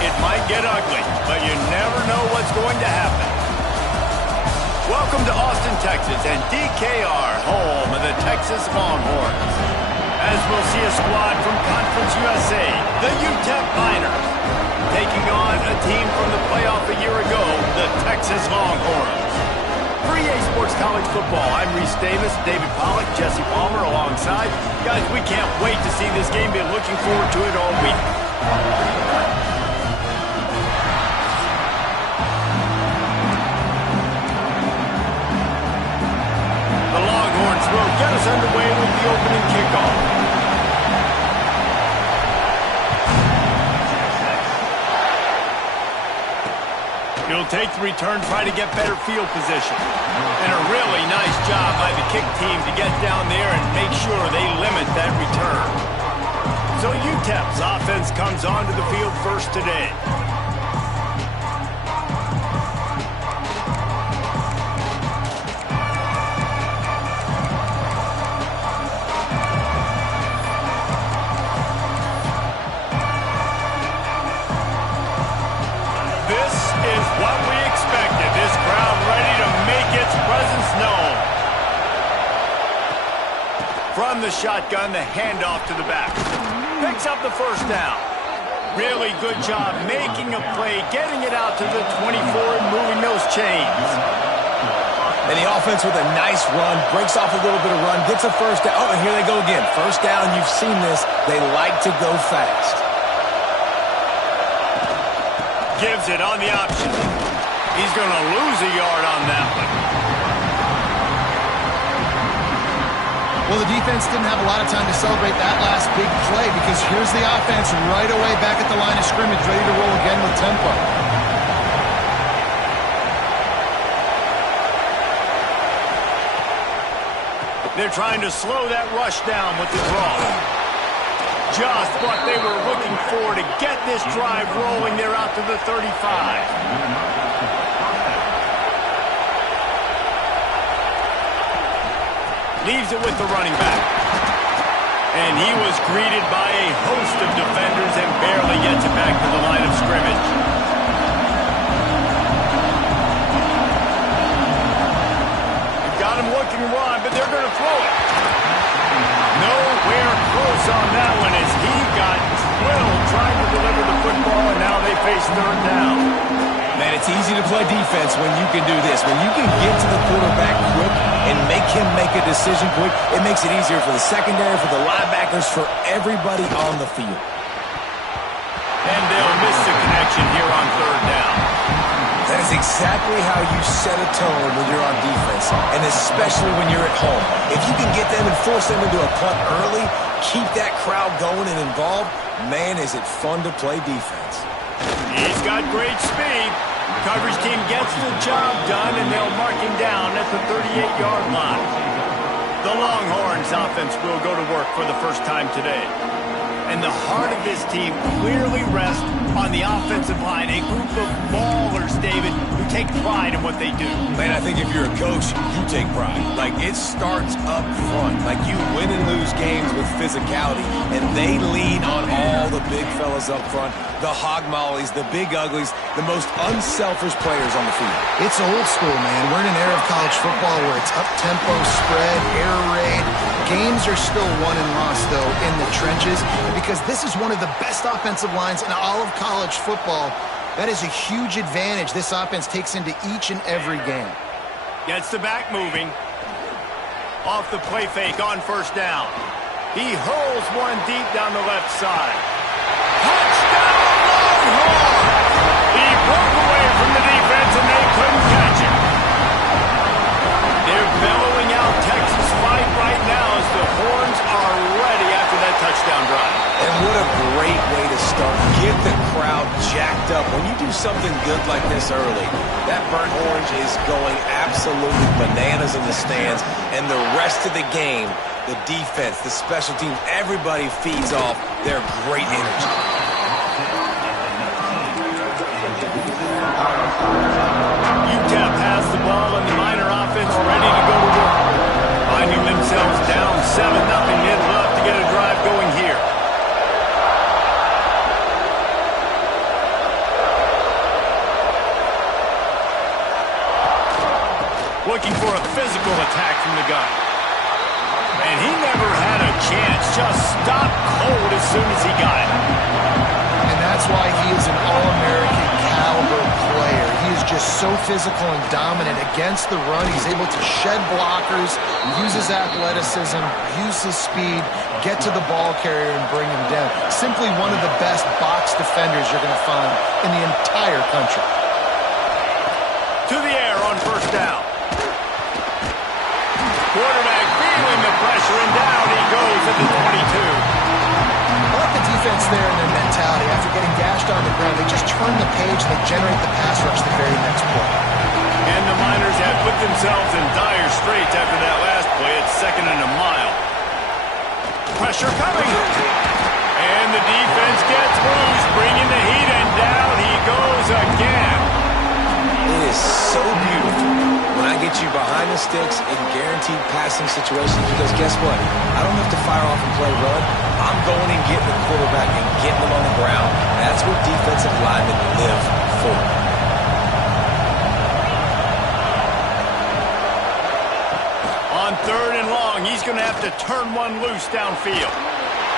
It might get ugly, but you never know what's going to happen. Welcome to Austin, Texas, and DKR, home of the Texas Longhorns. As we'll see a squad from Conference USA, the UTEP Miners, taking on a team from the playoff a year ago, the Texas Longhorns. For EA Sports College Football, I'm Reese Davis, David Pollack, Jesse Palmer alongside. Guys, we can't wait to see this game. Been looking forward to it all week. The Longhorns will get us underway with the opening kickoff. He'll take the return, try to get better field position. And a really nice job by the kick team to get down there and make sure they limit that return. So UTEP's offense comes onto the field first today. What we expected. This crowd ready to make its presence known. From the shotgun, the handoff to the back. Picks up the first down. Really good job making a play, getting it out to the 24 and moving those chains. And the offense with a nice run, breaks off a little bit of run, gets a first down. Oh, and here they go again. First down, you've seen this. They like to go fast. Gives it on the option. He's going to lose a yard on that one. Well, the defense didn't have a lot of time to celebrate that last big play because here's the offense right away back at the line of scrimmage, ready to roll again with tempo. They're trying to slow that rush down with the draw. Just what they were looking for to get this drive rolling. They're out to the 35. Leaves it with the running back. And he was greeted by a host of defenders and barely gets it back to the line of scrimmage. They've got him looking to run, but they're going to throw it. Nowhere close on that one as he got drilled trying to deliver the football, and now they face third down. Man, it's easy to play defense when you can do this. When you can get to the quarterback quick and make him make a decision quick, it makes it easier for the secondary, for the linebackers, for everybody on the field. And they'll miss the connection here on third down. That is exactly how you set a tone when you're on defense, and especially when you're at home. If you can get them and force them into a punt early, keep that crowd going and involved, man, is it fun to play defense. He's got great speed. Coverage team gets the job done, and they'll mark him down at the 38-yard line. The Longhorns offense will go to work for the first time today. And the heart of this team clearly rests on the offensive line, a group of ballers, David, who take pride in what they do. Man, I think if you're a coach, you take pride. Like, it starts up front. Like, you win and lose games with physicality, and they lean on all the big fellas up front, the hog mollies, the big uglies, the most unselfish players on the field. It's old school, man. We're in an era of college football where it's up-tempo, spread, air raid. Games are still won and lost, though, in the trenches. And because this is one of the best offensive lines in all of college football, that is a huge advantage this offense takes into each and every game. Gets the back moving. Off the play fake on first down. He hurls one deep down the left side. Touchdown, Longhorns! He broke away from the defense and they couldn't catch him. They're bellowing out Texas fight right now as the Horns are ready after that touchdown drive. And what a great way to start. Get the crowd jacked up. When you do something good like this early, that burnt orange is going absolutely bananas in the stands. And the rest of the game, the defense, the special teams, everybody feeds off their great energy. UTEP has the ball and the Miner offense ready to go to work. Finding themselves down 7-0, they'd love to get a drive going here. just stopped cold as soon as he got it. And that's why he is an All-American caliber player. He is just so physical and dominant against the run. He's able to shed blockers, use his athleticism, use his speed, get to the ball carrier and bring him down. Simply one of the best box defenders you're going to find in the entire country. To the air on first down. Quarterback feeling the pressure, and down he goes at the 22. I like the defense there and their mentality. After getting gashed on the ground, they just turn the page and they generate the pass rush the very next play. And the Miners have put themselves in dire straits after that last play. It's 2nd and a mile. Pressure coming. And the defense gets loose, bringing the heat, and down he goes again. It is so beautiful when I get you behind the sticks in guaranteed passing situations, because guess what? I don't have to fire off and play run. I'm going and getting the quarterback and getting them on the ground. That's what defensive linemen live for. On 3rd and long, he's going to have to turn one loose downfield.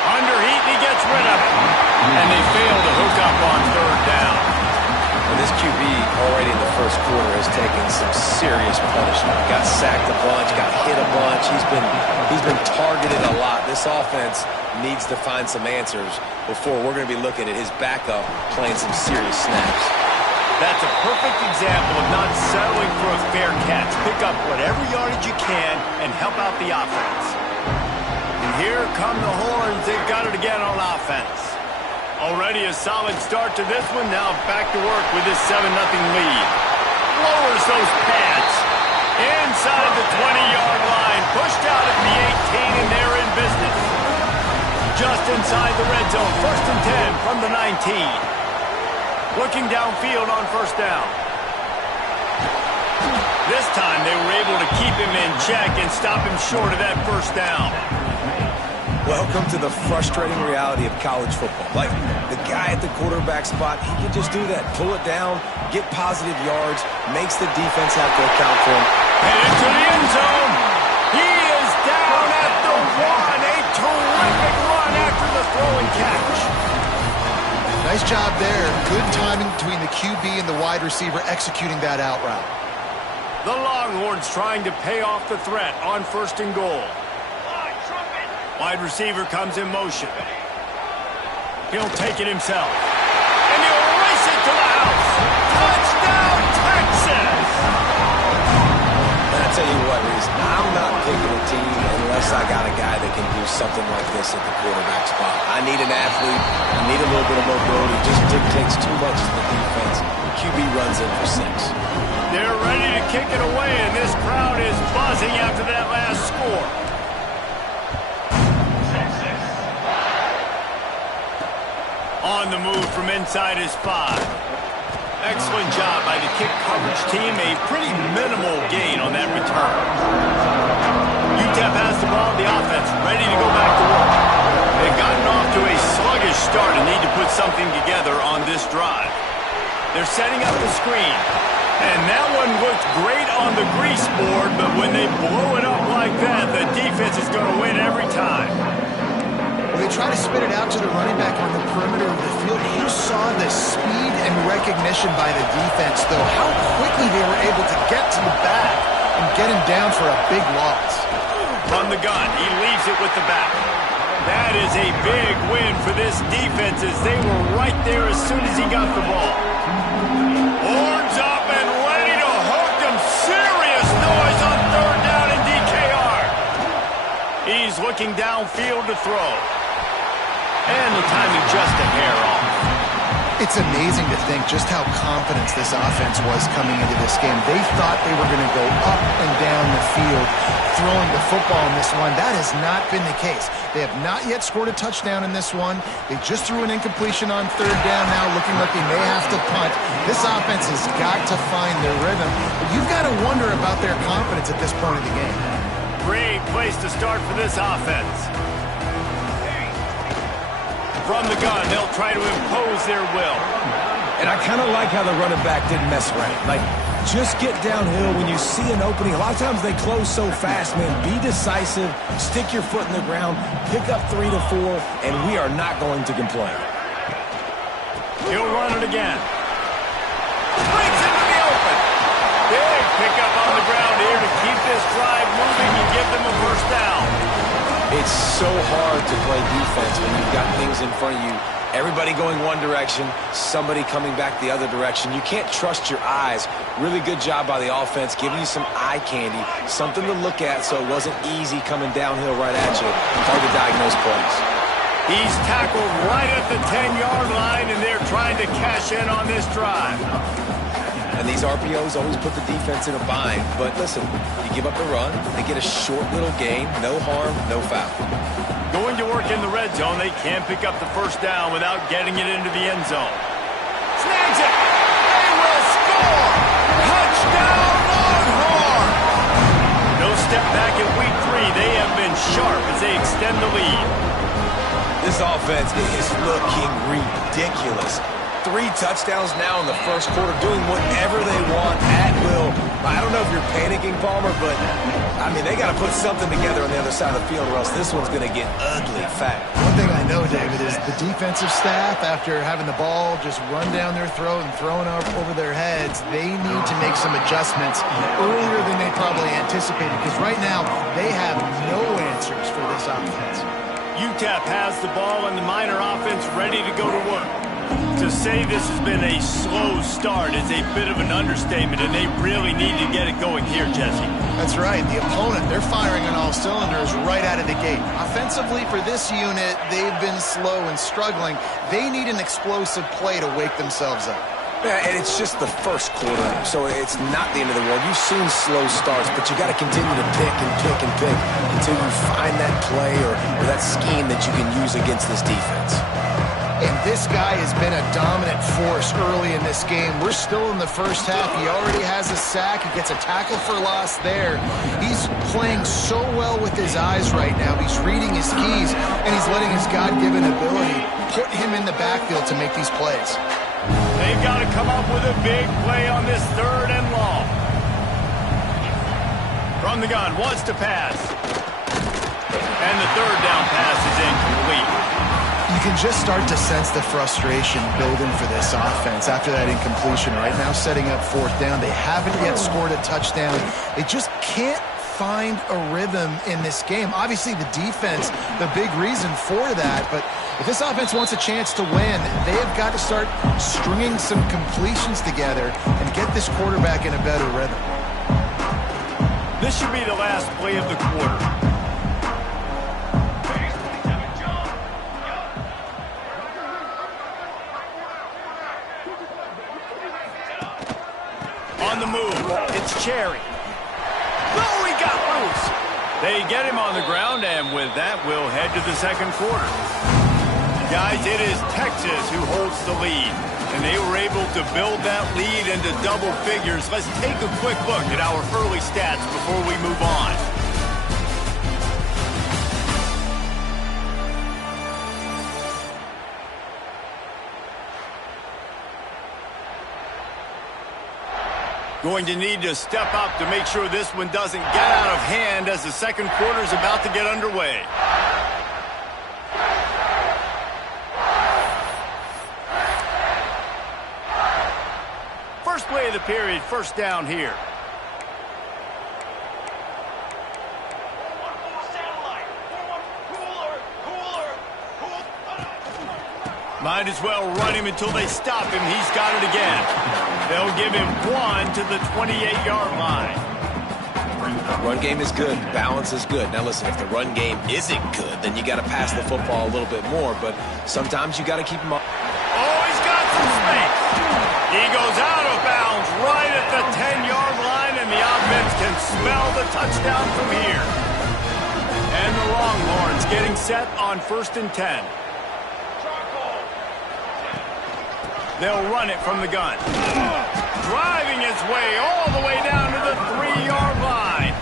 Under heat, and he gets rid of it. And they fail to hook up on 3rd down. And this QB already in the first quarter has taken some serious punishment. Got sacked a bunch, got hit a bunch. He's been targeted a lot. This offense needs to find some answers before we're going to be looking at his backup playing some serious snaps. That's a perfect example of not settling for a fair catch. Pick up whatever yardage you can and help out the offense. And here come the horns. They've got it again on offense. Already a solid start to this one. Now back to work with this 7-0 lead. Lowers those pads. Inside the 20-yard line. Pushed out at the 18, and they're in business. Just inside the red zone. 1st and 10 from the 19. Looking downfield on first down. This time they were able to keep him in check and stop him short of that first down. Welcome to the frustrating reality of college football. Like, the guy at the quarterback spot, he can just do that. Pull it down, get positive yards, makes the defense have to account for him. Headed to the end zone. He is down at the 1. A terrific run after the throw and catch. Nice job there. Good timing between the QB and the wide receiver executing that out route. The Longhorns trying to pay off the threat on 1st and goal. Wide receiver comes in motion. He'll take it himself. And he'll race it to the house. Touchdown, Texas! And I tell you what, Reese, I'm not picking a team unless I got a guy that can do something like this at the quarterback spot. I need an athlete. I need a little bit of mobility. Just dictates too much to the defense. QB runs in for 6. They're ready to kick it away, and this crowd is buzzing after that last score. On the move from inside his 5. Excellent job by the kick coverage team. A pretty minimal gain on that return. UTEP has the ball, the offense ready to go back to work. They've gotten off to a sluggish start and need to put something together on this drive. They're setting up the screen. And that one looked great on the grease board, but when they blow it up like that, the defense is going to win every time. They try to spit it out to the running back on the perimeter of the field. You saw the speed and recognition by the defense, though, how quickly they were able to get to the back and get him down for a big loss. From the gun, he leaves it with the back. That is a big win for this defense as they were right there as soon as he got the ball. Horns up and ready to hook them. Serious noise on 3rd down in DKR. He's looking downfield to throw. And the timing just a hair off. It's amazing to think just how confident this offense was coming into this game. They thought they were going to go up and down the field throwing the football in this one. That has not been the case. They have not yet scored a touchdown in this one. They just threw an incompletion on 3rd down now, looking like they may have to punt. This offense has got to find their rhythm. But you've got to wonder about their confidence at this point of the game. Great place to start for this offense. From the gun, they'll try to impose their will. And I kind of like how the running back didn't mess around. Like, Just get downhill when you see an opening. A lot of times they close so fast, man. Be decisive, stick your foot in the ground, pick up 3 to 4, and we are not going to complain. He'll run it again. Brings into the open. Big pickup on the ground here to keep this drive moving and give them a first down. It's so hard to play defense when you've got things in front of you. Everybody going one direction, somebody coming back the other direction. You can't trust your eyes. Really good job by the offense, giving you some eye candy, something to look at so it wasn't easy coming downhill right at you. Hard to diagnose plays. He's tackled right at the 10-yard line, and they're trying to cash in on this drive. And these RPOs always put the defense in a bind. But listen, you give up the run, they get a short little gain, no harm, no foul. Going to work in the red zone, they can't pick up the first down without getting it into the end zone. Snags it! They will score! Touchdown Longhorn! No step back in week 3. They have been sharp as they extend the lead. This offense is looking ridiculous. 3 touchdowns now in the first quarter, doing whatever they want at will. I don't know if you're panicking, Palmer, but, I mean, they got to put something together on the other side of the field or else this one's going to get ugly fast. One thing I know, David, is the defensive staff, after having the ball just run down their throat and thrown over their heads, they need to make some adjustments earlier than they probably anticipated, because right now they have no answers for this offense. UTEP has the ball and the Miner offense ready to go to work. To say this has been a slow start is a bit of an understatement, and they really need to get it going here, Jesse. That's right. The opponent, they're firing on all cylinders right out of the gate. Offensively, for this unit, they've been slow and struggling. They need an explosive play to wake themselves up. Yeah, and it's just the first quarter, so it's not the end of the world. You've seen slow starts, but you got to continue to pick and pick and pick until you find that play or that scheme that you can use against this defense. And this guy has been a dominant force early in this game. We're still in the first half. He already has a sack. He gets a tackle for loss there. He's playing so well with his eyes right now. He's reading his keys, and he's letting his God-given ability put him in the backfield to make these plays. They've got to come up with a big play on this 3rd and long. From the gun, wants to pass. And the 3rd down pass is incomplete. You can just start to sense the frustration building for this offense after that incompletion. Right now, setting up 4th down. They haven't yet scored a touchdown. They just can't find a rhythm in this game. Obviously, the defense, the big reason for that. But if this offense wants a chance to win, they have got to start stringing some completions together and get this quarterback in a better rhythm. This should be the last play of the quarter. On the move, it's Cherry. No, he got loose. They get him on the ground, and with that, we'll head to the 2nd quarter. Guys, it is Texas who holds the lead, and they were able to build that lead into double figures. Let's take a quick look at our early stats before we move on. Going to need to step up to make sure this one doesn't get out of hand as the 2nd quarter is about to get underway. First play of the period, 1st down here. Might as well run him until they stop him. He's got it again. They'll give him 1 to the 28-yard line. Run game is good. Balance is good. Now, listen, if the run game isn't good, then you got to pass the football a little bit more. But sometimes you got to keep him up. Oh, he's got some space. He goes out of bounds right at the 10-yard line, and the offense can smell the touchdown from here. And the Longhorns getting set on 1st and 10. They'll run it from the gun. Driving his way all the way down to the 3-yard line.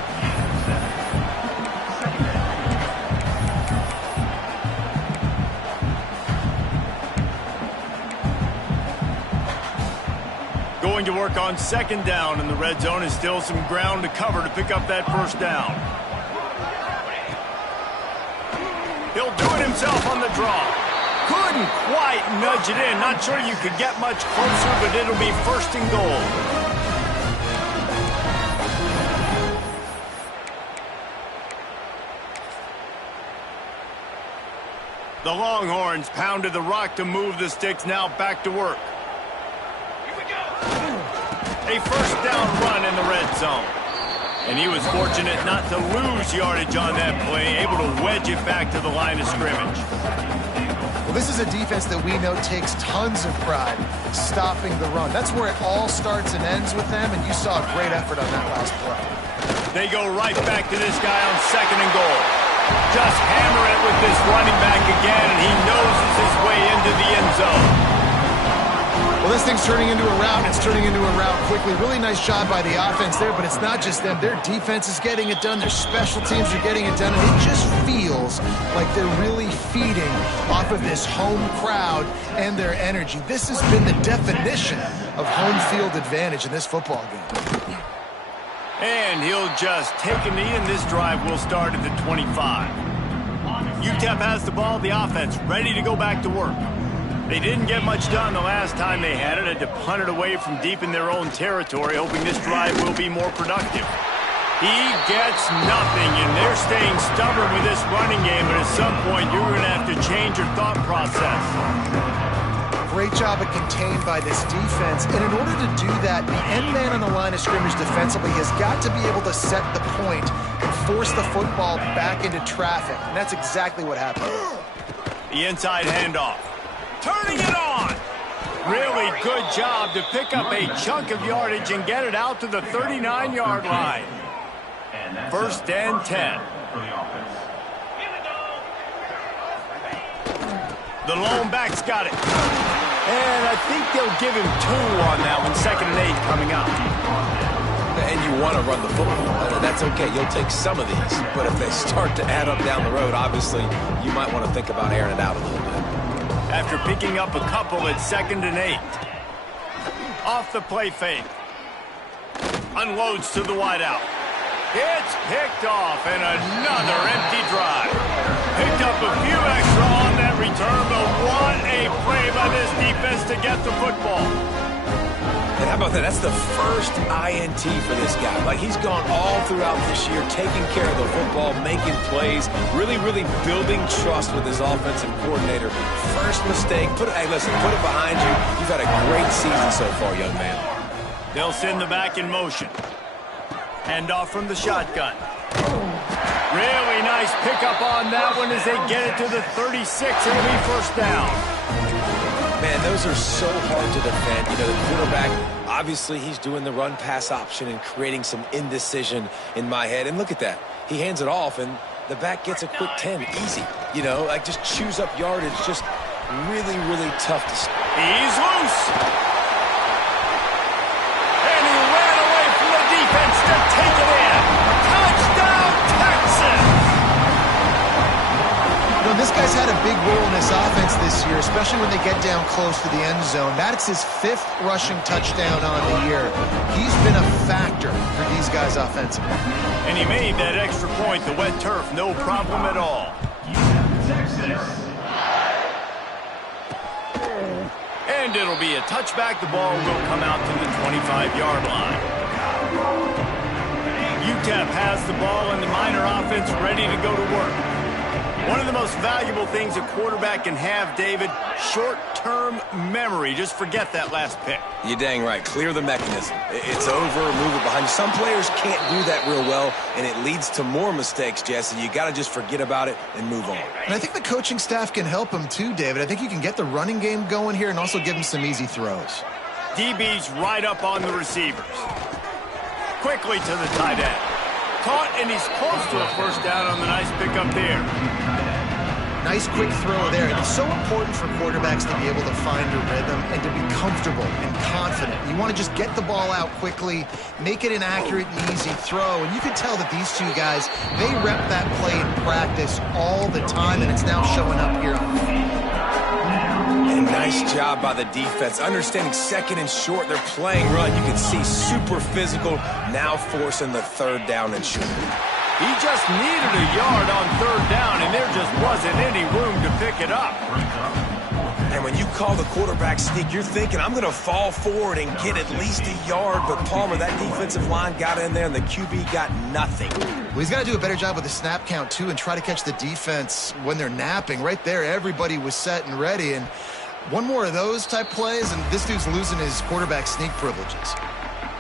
going to work on second down in the red zone, and still some ground to cover to pick up that first down. He'll do it himself on the draw. Couldn't quite nudge it in. Not sure you could get much closer, but it'll be first and goal. The Longhorns pounded the rock to move the sticks, now back to work. Here we go. A first down run in the red zone. And he was fortunate not to lose yardage on that play, able to wedge it back to the line of scrimmage. Well, this is a defense that we know takes tons of pride stopping the run. That's where it all starts and ends with them, and you saw a great effort on that last play. They go right back to this guy on second and goal. Just hammer it with this running back again, and he noses his way into the end zone. Well, this thing's turning into a rout. It's turning into a rout quickly. Really nice job by the offense there, but it's not just them. Their defense is getting it done. Their special teams are getting it done, and it just feels like they're really feeding off of this home crowd and their energy. This has been the definition of home field advantage in this football game. And he'll just take a knee, and this drive will start at the 25. UTEP has the ball, the offense ready to go back to work. They didn't get much done the last time they had it. Had to punt it away from deep in their own territory, hoping this drive will be more productive. He gets nothing, and they're staying stubborn with this running game, but at some point you're going to have to change your thought process. Great job of contained by this defense. And in order to do that, the end man on the line of scrimmage defensively has got to be able to set the point and force the football back into traffic. And that's exactly what happened. The inside handoff. Turning it on. Really good job to pick up a chunk of yardage and get it out to the 39-yard line. First and 10. The lone back's got it. And I think they'll give him 2 on that one. Second and 8 coming up. And you want to run the football. That's okay. You'll take some of these. But if they start to add up down the road, obviously, you might want to think about airing it out a little bit. After picking up a couple at second and 8. Off the play fake. Unloads to the wideout. It's picked off, and another empty drive. Picked up a few extra on that return, but what a play by this defense to get the football. And how about that? That's the first INT for this guy. Like, he's gone all throughout this year, taking care of the football, making plays, really, really building trust with his offensive coordinator. First mistake, hey, listen, put it behind you. You've had a great season so far, young man. They'll send the back in motion. Handoff from the shotgun. Really nice pickup on that one as they get it to the 36. It'll be first down. Man, those are so hard to defend. You know, the quarterback, obviously he's doing the run-pass option and creating some indecision in my head. And look at that. He hands it off, and the back gets a quick 10. Easy. You know, like just chews up yardage. Just really, really tough to stop. He's loose. And he ran away from the defense to take it in. Touchdown, Texas! You know, this guy's had a big role in this offense this year, especially when they get down close to the end zone. That's his 5th rushing touchdown on the year. He's been a factor for these guys offensively. And he made that extra point, the wet turf, no problem at all. And it'll be a touchback. The ball will come out to the 25-yard line. UTEP has the ball, and the Miner offense ready to go to work. One of the most valuable things a quarterback can have, David, short-term memory. Just forget that last pick. You're dang right. Clear the mechanism. It's over, move it behind you. Some players can't do that real well, and it leads to more mistakes, Jesse. You got to just forget about it and move on. And I think the coaching staff can help him too, David. I think you can get the running game going here and also give him some easy throws. DB's right up on the receivers. Quickly to the tight end. Caught, and he's close to a first down on the nice pickup there. Nice quick throw there. And it's so important for quarterbacks to be able to find a rhythm and to be comfortable and confident. You want to just get the ball out quickly, make it an accurate and easy throw. And you can tell that these two guys, they rep that play in practice all the time, and it's now showing up here on the field. And nice Nice job by the defense. Understanding second and short, they're playing run. You can see super physical, now forcing the third down and short. He just needed a yard on third down, and there just wasn't any room to pick it up. And when you call the quarterback sneak, you're thinking, I'm going to fall forward and get at least a yard. But Palmer, that defensive line got in there, and the QB got nothing. Well, he's got to do a better job with the snap count, too, and try to catch the defense when they're napping. Right there, everybody was set and ready. And one more of those type plays, and this dude's losing his quarterback sneak privileges.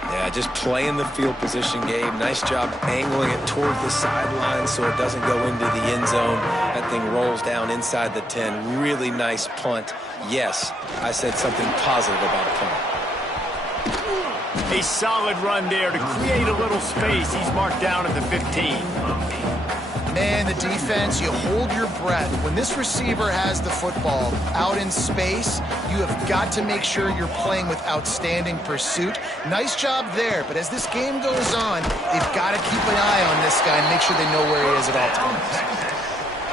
Yeah, just playing the field position game. Nice job angling it toward the sideline so it doesn't go into the end zone. That thing rolls down inside the 10. Really nice punt. Yes, I said something positive about a punt. A solid run there to create a little space. He's marked down at the 15. Man, the defense, you hold your breath. When this receiver has the football out in space, you have got to make sure you're playing with outstanding pursuit. Nice job there, but as this game goes on, they've got to keep an eye on this guy and make sure they know where he is at all times.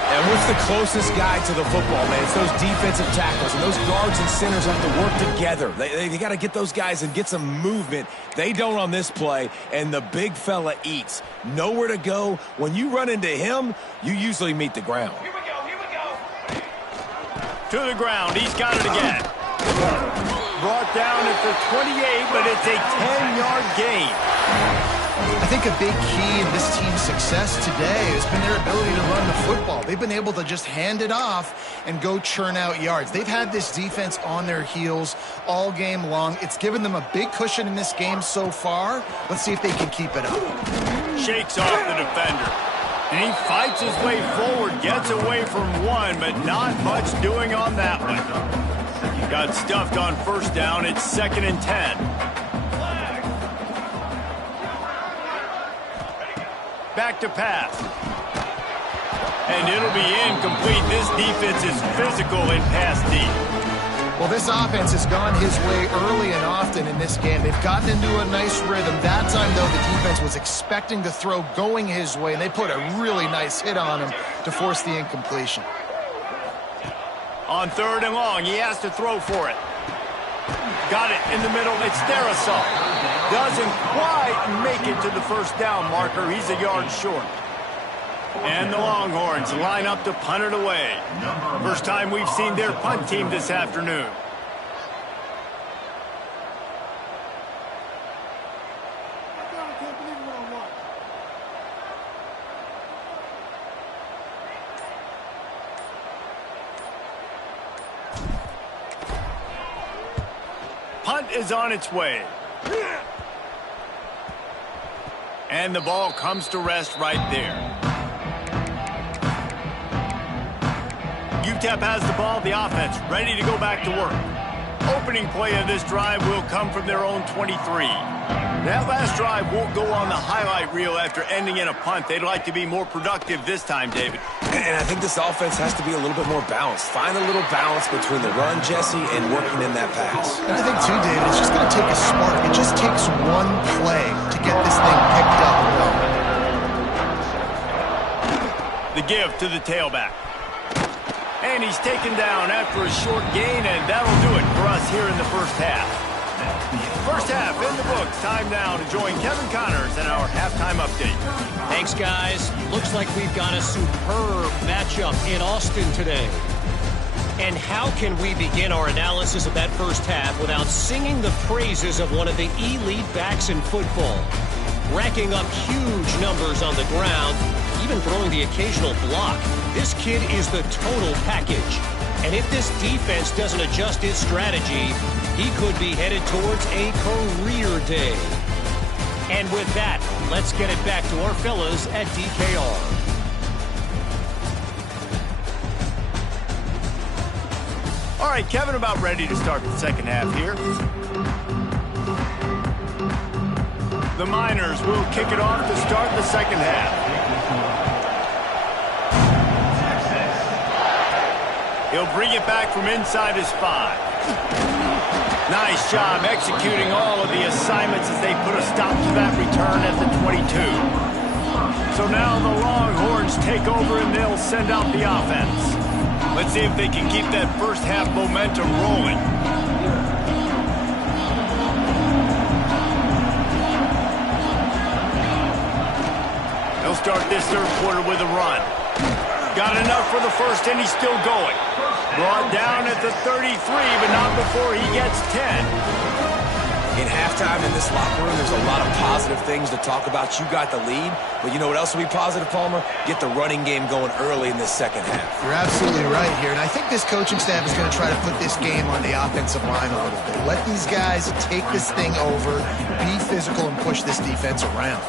And what's the closest guy to the football, man? It's those defensive tackles, and those guards and centers have to work together. They got to get those guys and get some movement. They don't on this play, and the big fella eats. Nowhere to go. When you run into him, you usually meet the ground. Here we go. To the ground. He's got it again. Brought down at the 28, but it's a 10-yard gain. I think a big key in this team's success today has been their ability to run the football. They've been able to just hand it off and go churn out yards. They've had this defense on their heels all game long. It's given them a big cushion in this game so far. Let's see if they can keep it up. Shakes off the defender. And he fights his way forward, gets away from one, but not much doing on that one. Got stuffed on first down. It's 2nd and 10. Back to pass. And it'll be incomplete. This defense is physical in pass deep. Well, this offense has gone his way early and often in this game. They've gotten into a nice rhythm. That time, though, the defense was expecting the throw going his way, and they put a really nice hit on him to force the incompletion. On 3rd and long, he has to throw for it. Got it in the middle. It's Darisaw. Doesn't quite make it to the first down marker. He's a yard short. And the Longhorns line up to punt it away. First time we've seen their punt team this afternoon. Punt is on its way. And the ball comes to rest right there. UTEP has the ball, the offense ready to go back to work. Opening play of this drive will come from their own 23. That last drive won't go on the highlight reel after ending in a punt. They'd like to be more productive this time, David. And I think this offense has to be a little bit more balanced. Find a little balance between the run, Jesse, and working in that pass. And I think, too, David, it's just going to take a spark. It just takes one play to get this thing picked up and going. The give to the tailback. And he's taken down after a short gain, and that'll do it for us here in the first half. First half in the books. Time now to join Kevin Connors in our halftime update. Thanks, guys. Looks like we've got a superb matchup in Austin today. And how can we begin our analysis of that first half without singing the praises of one of the elite backs in football? Racking up huge numbers on the ground, even throwing the occasional block. This kid is the total package. And if this defense doesn't adjust its strategy, he could be headed towards a career day. And with that, let's get it back to our fellas at DKR. All right, Kevin, about ready to start the second half here. The Miners will kick it off to start the second half. He'll bring it back from inside his 5. Nice job executing all of the assignments as they put a stop to that return at the 22. So now the Longhorns take over and they'll send out the offense. Let's see if they can keep that first half momentum rolling. They'll start this third quarter with a run. Got enough for the first, and he's still going. Brought down at the 33, but not before he gets 10. In halftime in this locker room, there's a lot of positive things to talk about. You got the lead, but you know what else will be positive, Palmer? Get the running game going early in this second half. You're absolutely right here, and I think this coaching staff is going to try to put this game on the offensive line a little bit. Let these guys take this thing over, be physical, and push this defense around.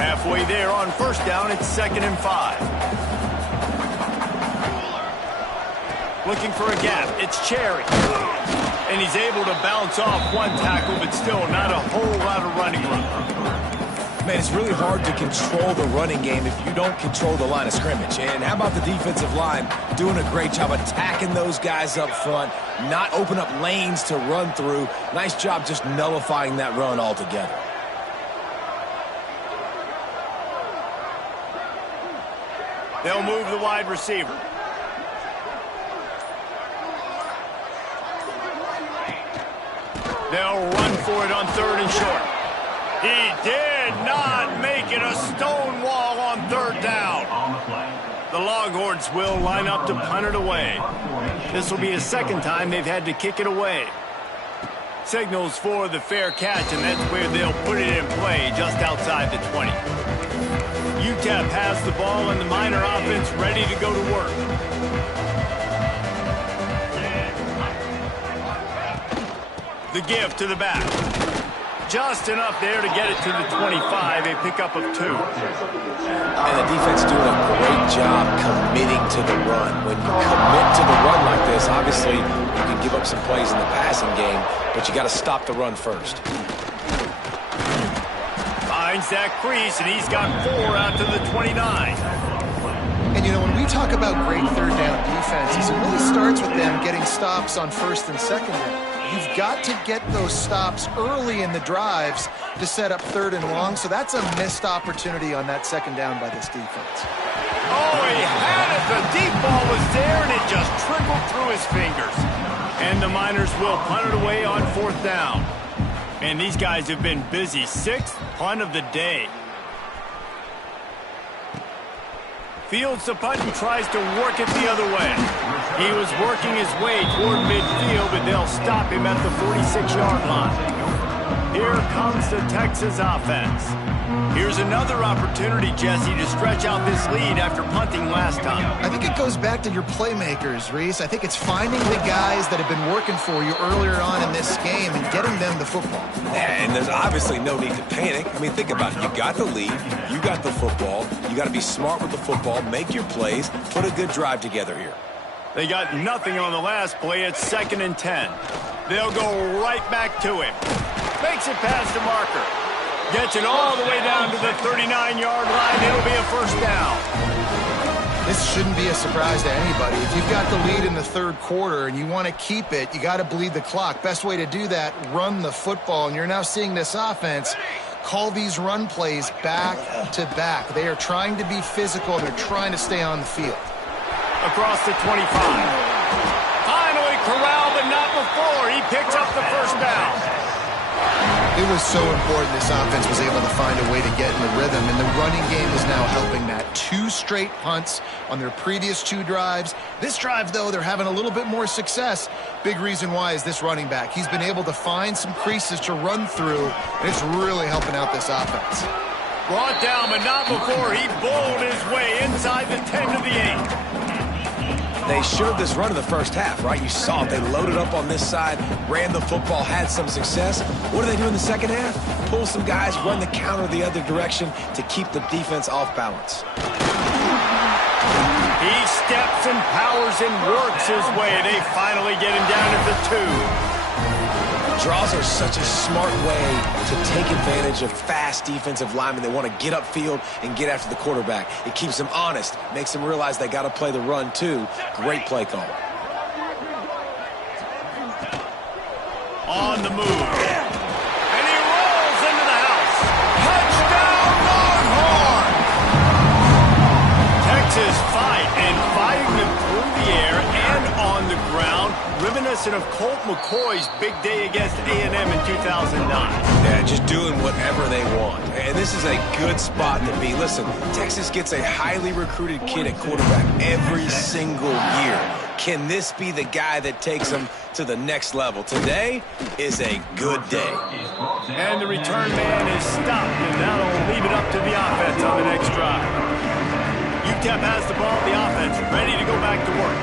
Halfway there on first down, it's 2nd and 5. Looking for a gap, it's Cherry. And he's able to bounce off one tackle, but still not a whole lot of running room. Man, it's really hard to control the running game if you don't control the line of scrimmage. And how about the defensive line doing a great job attacking those guys up front, not open up lanes to run through. Nice job just nullifying that run altogether. They'll move the wide receiver. They'll run for it on 3rd and short. He did not make it a stone wall on 3rd down. The Longhorns will line up to punt it away. This will be a 2nd time they've had to kick it away. Signals for the fair catch, and that's where they'll put it in play, just outside the 20. UTEP has the ball, and the Miner offense ready to go to work. The give to the back. Just enough there to get it to the 25, a pickup of 2. And the defense doing a great job committing to the run. When you commit to the run like this, obviously you can give up some plays in the passing game, but you got to stop the run first. Finds that crease, and he's got 4 out to the 29. And, you know, when we talk about great third down defenses, it really starts with them getting stops on 1st and 2nd down. You've got to get those stops early in the drives to set up 3rd and long, so that's a missed opportunity on that 2nd down by this defense. Oh, he had it. The deep ball was there, and it just trickled through his fingers. And the Miners will punt it away on 4th down. And these guys have been busy. 6th punt of the day. Fields the punt and tries to work it the other way. He was working his way toward midfield, but they'll stop him at the 46-yard line. Here comes the Texas offense. Here's another opportunity, Jesse, to stretch out this lead after punting last time. I think it goes back to your playmakers, Reese. I think it's finding the guys that have been working for you earlier on in this game and getting them the football. Yeah, and there's obviously no need to panic. I mean, think about it. You got the lead. You got the football. You got to be smart with the football, make your plays, put a good drive together here. They got nothing on the last play. It's 2nd and 10. They'll go right back to him. Makes it past the marker. Gets it all the way down to the 39-yard line. It'll be a 1st down. This shouldn't be a surprise to anybody. If you've got the lead in the 3rd quarter and you want to keep it, you got to bleed the clock. Best way to do that, run the football. And you're now seeing this offense call these run plays back to back. They are trying to be physical, and they're trying to stay on the field. Across the 25. Finally corralled, but not before. He picks up the 1st down. It was so important this offense was able to find a way to get in the rhythm, and the running game is now helping that. 2 straight punts on their previous 2 drives. This drive, though, they're having a little bit more success. Big reason why is this running back. He's been able to find some creases to run through, and it's really helping out this offense. Brought down, but not before he bowled his way inside the 10 to the 8. They showed this run in the first half, right? You saw it. They loaded up on this side, ran the football, had some success. What do they do in the second half? Pull some guys, run the counter the other direction to keep the defense off balance. He steps and powers and works his way. They finally get him down at the 2. Draws are such a smart way to take advantage of fast defensive linemen. They want to get upfield and get after the quarterback. It keeps them honest, makes them realize they got to play the run too. Great play call. On the move. And he rolls into the house. Touchdown, Longhorns! Texas fighting them through the air reminiscent of Colt McCoy's big day against A&M in 2009. Yeah, just doing whatever they want. And this is a good spot to be. Listen, Texas gets a highly recruited kid at quarterback every single year. Can this be the guy that takes them to the next level? Today is a good day. And the return man is stopped, and that'll leave it up to the offense on the next drive. UTEP has the ball, the offense ready to go back to work.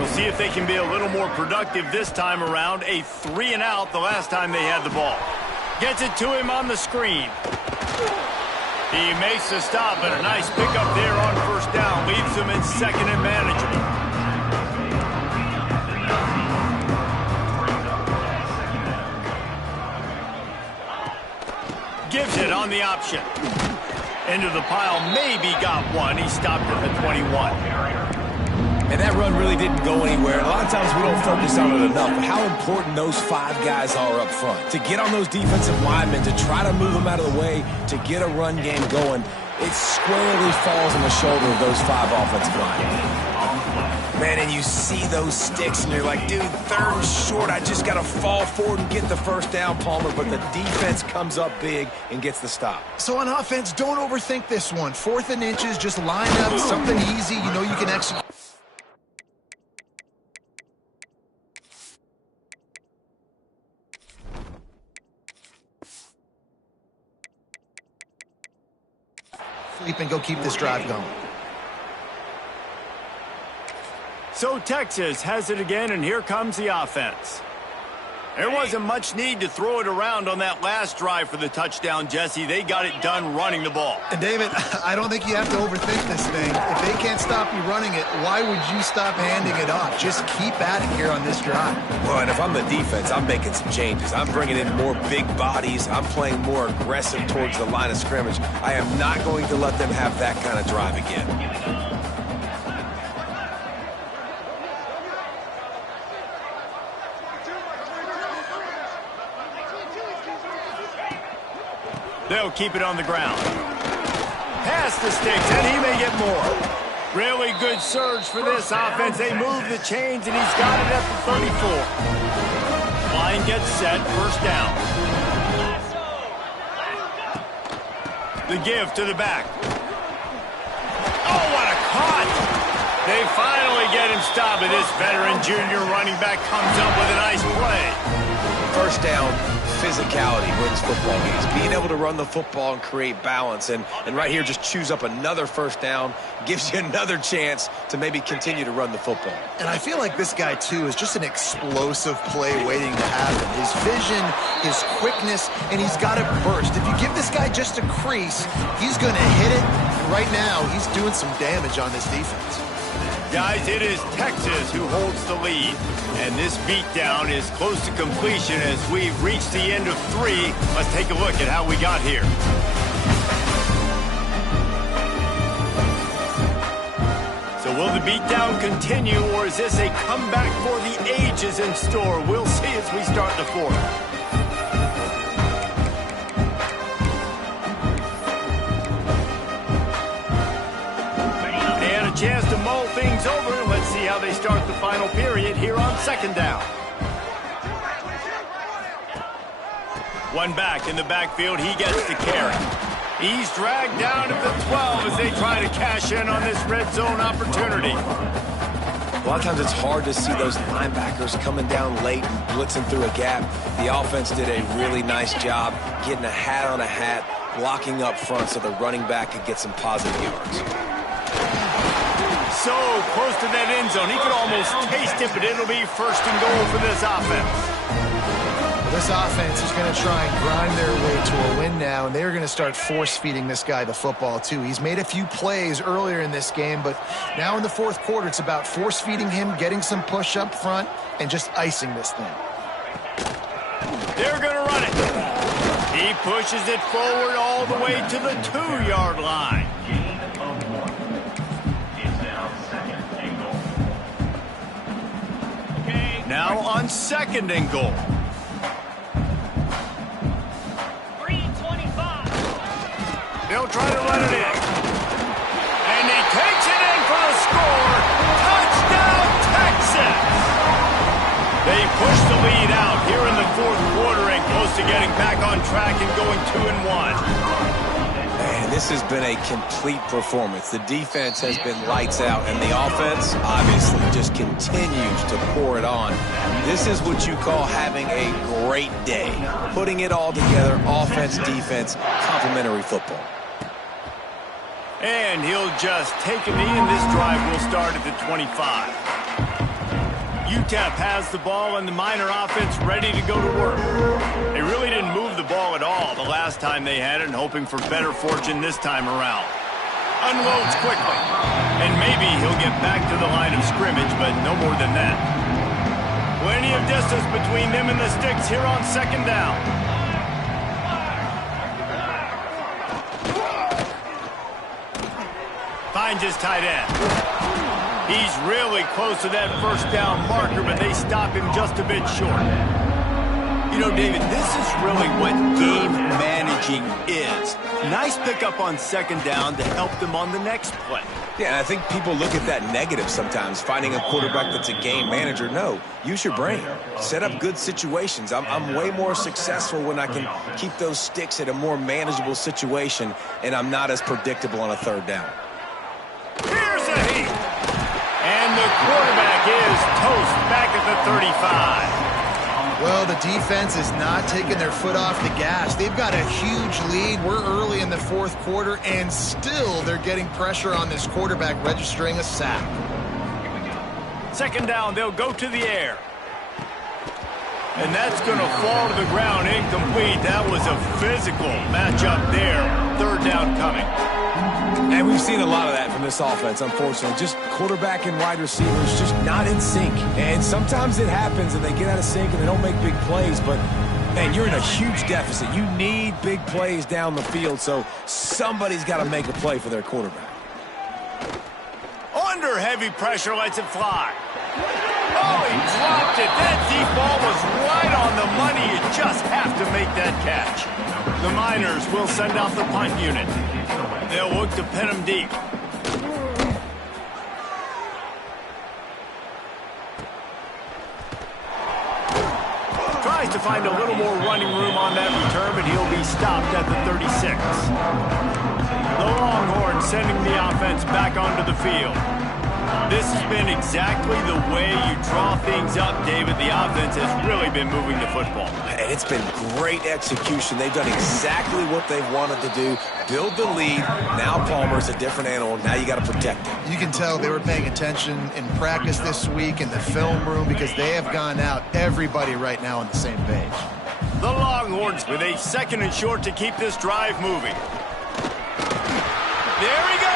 We'll see if they can be a little more productive this time around. A 3-and-out the last time they had the ball. Gets it to him on the screen. He makes the stop, but a nice pickup there on first down. Leaves them in second and manageable. Gives it on the option. Into the pile, maybe got one. He stopped at the 21. And that run really didn't go anywhere. A lot of times we don't focus on it enough, but how important those 5 guys are up front. To get on those defensive linemen, to try to move them out of the way, to get a run game going, it squarely falls on the shoulder of those 5 offensive linemen. Man, and you see those sticks, and you're like, dude, 3rd and short. I just got to fall forward and get the first down, Palmer. But the defense comes up big and gets the stop. So on offense, don't overthink this one. 4th and inches, just line up, something easy. You know you can execute. Sleep and go keep this drive going. So Texas has it again, and here comes the offense. There wasn't much need to throw it around on that last drive for the touchdown, Jesse. They got it done running the ball. And David, I don't think you have to overthink this thing. If they can't stop you running it, why would you stop handing it off? Just keep at it here on this drive. Well, and if I'm the defense, I'm making some changes. I'm bringing in more big bodies. I'm playing more aggressive towards the line of scrimmage. I am not going to let them have that kind of drive again. They'll keep it on the ground. Past the sticks, and he may get more. Really good surge for this offense. They move the chains, and he's got it at the 34. Line gets set, first down. The give to the back. Oh, what a cut! They finally get him stopped, and this veteran junior running back comes up with a nice play. First down. Physicality wins football games. Being able to run the football and create balance. And right here, just choose up another first down. Gives you another chance to maybe continue to run the football. And I feel like this guy, too, is just an explosive play waiting to happen. His vision, his quickness, and he's got it burst. If you give this guy just a crease, he's going to hit it. And right now, he's doing some damage on this defense. Guys, it is Texas who holds the lead. And this beatdown is close to completion as we've reached the end of 3. Let's take a look at how we got here. So will the beatdown continue, or is this a comeback for the ages in store? We'll see as we start the 4th. Chance to mull things over. Let's see how they start the final period here on 2nd down. One back in the backfield. He gets the carry. He's dragged down to the 12 as they try to cash in on this red zone opportunity. A lot of times it's hard to see those linebackers coming down late and blitzing through a gap. The offense did a really nice job getting a hat on a hat, blocking up front so the running back could get some positive yards. So close to that end zone. He could almost taste it, but it'll be 1st and goal for this offense. This offense is going to try and grind their way to a win now, and they're going to start force-feeding this guy the football, too. He's made a few plays earlier in this game, but now in the 4th quarter, it's about force-feeding him, getting some push up front, and just icing this thing. They're going to run it. He pushes it forward all the way to the 2-yard line. Now on 2nd and goal. 3:25. They'll try to run it in. And he takes it in for the score. Touchdown, Texas! back on track and going 2-1. Man, this has been a complete performance. The defense has been lights out, and the offense obviously just continues to pour it on. This is what you call having a great day. Putting it all together, offense, defense, complementary football. And he'll just take a knee, and this drive will start at the 25. UTEP has the ball, and the Miner offense ready to go to work. They really didn't move the ball at all the last time they had it, and hoping for better fortune this time around. Unloads quickly, and maybe he'll get back to the line of scrimmage, but no more than that. Plenty of distance between them and the sticks here on second down. Finds his tight end. He's really close to that first down marker, but they stop him just a bit short. You know, David, this is really what game managing is. Nice pickup on second down to help them on the next play. Yeah, and I think people look at that negative sometimes, finding a quarterback that's a game manager. No, use your brain. Set up good situations. I'm way more successful when I can keep those sticks at a more manageable situation, and I'm not as predictable on a third down. Here's a heat. And the quarterback is toast back at the 35. Well, the defense is not taking their foot off the gas. They've got a huge lead. We're early in the fourth quarter, and still they're getting pressure on this quarterback, registering a sack. Second down, they'll go to the air. And that's going to fall to the ground incomplete. That was a physical matchup there. Third down coming. And we've seen a lot of that from this offense, unfortunately. Just quarterback and wide receivers just not in sync. And sometimes it happens and they get out of sync and they don't make big plays. But, man, you're in a huge deficit. You need big plays down the field, so somebody's got to make a play for their quarterback. Under heavy pressure, lets it fly. Oh, he dropped it. That deep ball was right on the money. You just have to make that catch. The Miners will send out the punt unit. They'll look to pin him deep. Tries to find a little more running room on that return, but he'll be stopped at the 36. The Longhorns sending the offense back onto the field. This has been exactly the way you draw things up, David. The offense has really been moving the football. And it's been great execution. They've done exactly what they've wanted to do. Build the lead. Now Palmer's a different animal. Now you got to protect him. You can tell they were paying attention in practice this week in the film room because they have gone out, everybody right now on the same page. The Longhorns with a second and short to keep this drive moving. There he goes.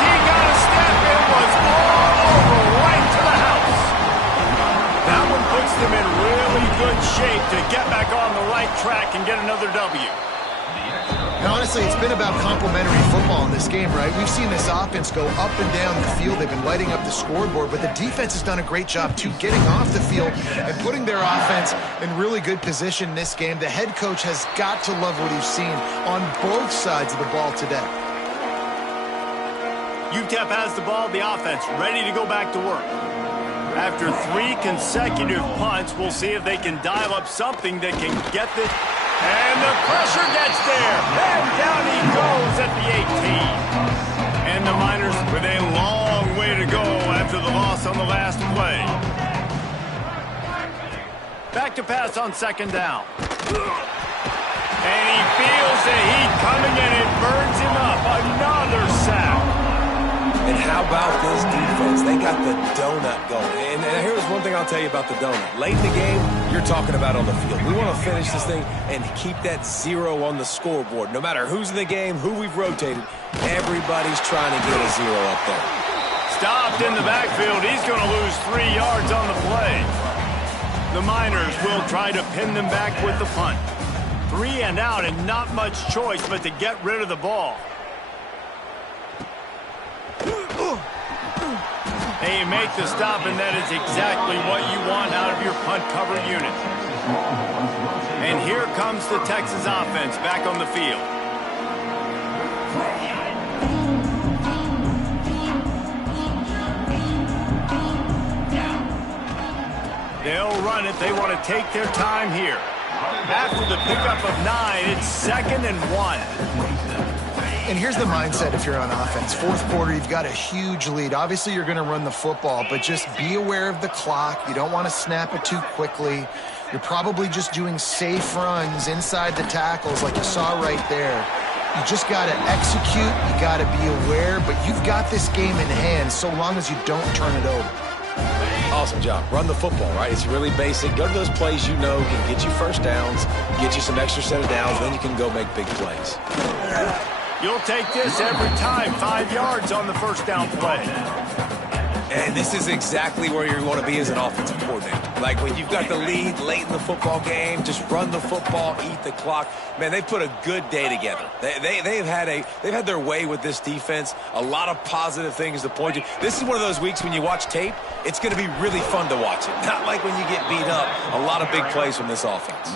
He got a step, it was all over, right to the house. That one puts them in really good shape to get back on the right track and get another W. Now, honestly, it's been about complementary football in this game, right? We've seen this offense go up and down the field. They've been lighting up the scoreboard, but the defense has done a great job, too, getting off the field and putting their offense in really good position in this game. The head coach has got to love what he's seen on both sides of the ball today. UTEP has the ball, the offense ready to go back to work. After 3 consecutive punts, we'll see if they can dial up something that can get the... And the pressure gets there. And down he goes at the 18. And the Miners with a long way to go after the loss on the last play. Back to pass on second down. And he feels the heat coming and it burns him up. Another sack. And how about this defense? They got the donut going. And here's one thing I'll tell you about the donut. Late in the game, you're talking about on the field. We want to finish this thing and keep that 0 on the scoreboard. No matter who's in the game, who we've rotated, everybody's trying to get a 0 up there. Stopped in the backfield. He's going to lose 3 yards on the play. The Miners will try to pin them back with the punt. 3 and out and not much choice but to get rid of the ball. They make the stop, and that is exactly what you want out of your punt cover unit. And here comes the Texas offense back on the field. run it, they want to take their time here. After the pickup of 9, it's 2nd and 1. And here's the mindset if you're on offense. Fourth quarter, you've got a huge lead. Obviously, you're going to run the football, but just be aware of the clock. You don't want to snap it too quickly. You're probably just doing safe runs inside the tackles like you saw right there. You just got to execute. You got to be aware, but you've got this game in hand so long as you don't turn it over. Awesome job. Run the football, right? It's really basic. Go to those plays you know can get you first downs, get you some extra set of downs, then you can go make big plays. You'll take this every time. 5 yards on the first down play. And this is exactly where you want to be as an offensive coordinator. Like when you've got the lead late in the football game, just run the football, eat the clock. Man, they've put a good day together. They've had their way with this defense. A lot of positive things to point to. This is one of those weeks when you watch tape, it's going to be really fun to watch it. Not like when you get beat up. A lot of big plays from this offense.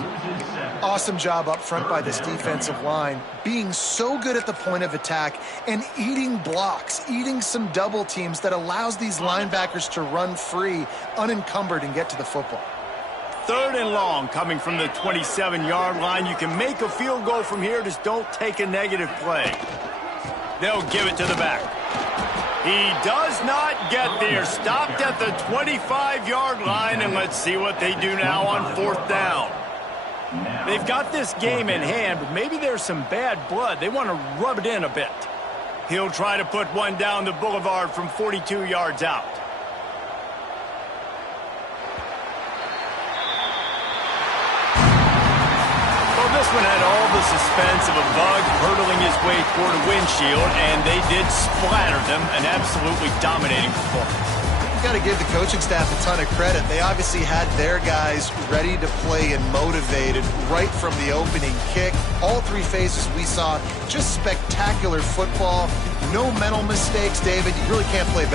Awesome job up front by this defensive line, being so good at the point of attack and eating blocks, eating some double teams that allows these linebackers to run free, unencumbered, and get to the football. 3rd and long coming from the 27-yard line. You can make a field goal from here, just don't take a negative play. They'll give it to the back. He does not get there. Stopped at the 25-yard line, and let's see what they do now on 4th down. They've got this game in hand, but maybe there's some bad blood. They want to rub it in a bit. He'll try to put one down the boulevard from 42 yards out. Well, this one had all the suspense of a bug hurtling his way toward a windshield, and they did splatter them. An absolutely dominating performance. Got to give the coaching staff a ton of credit. They obviously had their guys ready to play and motivated right from the opening kick. All 3 phases we saw, just spectacular football. No mental mistakes, David. You really can't play better.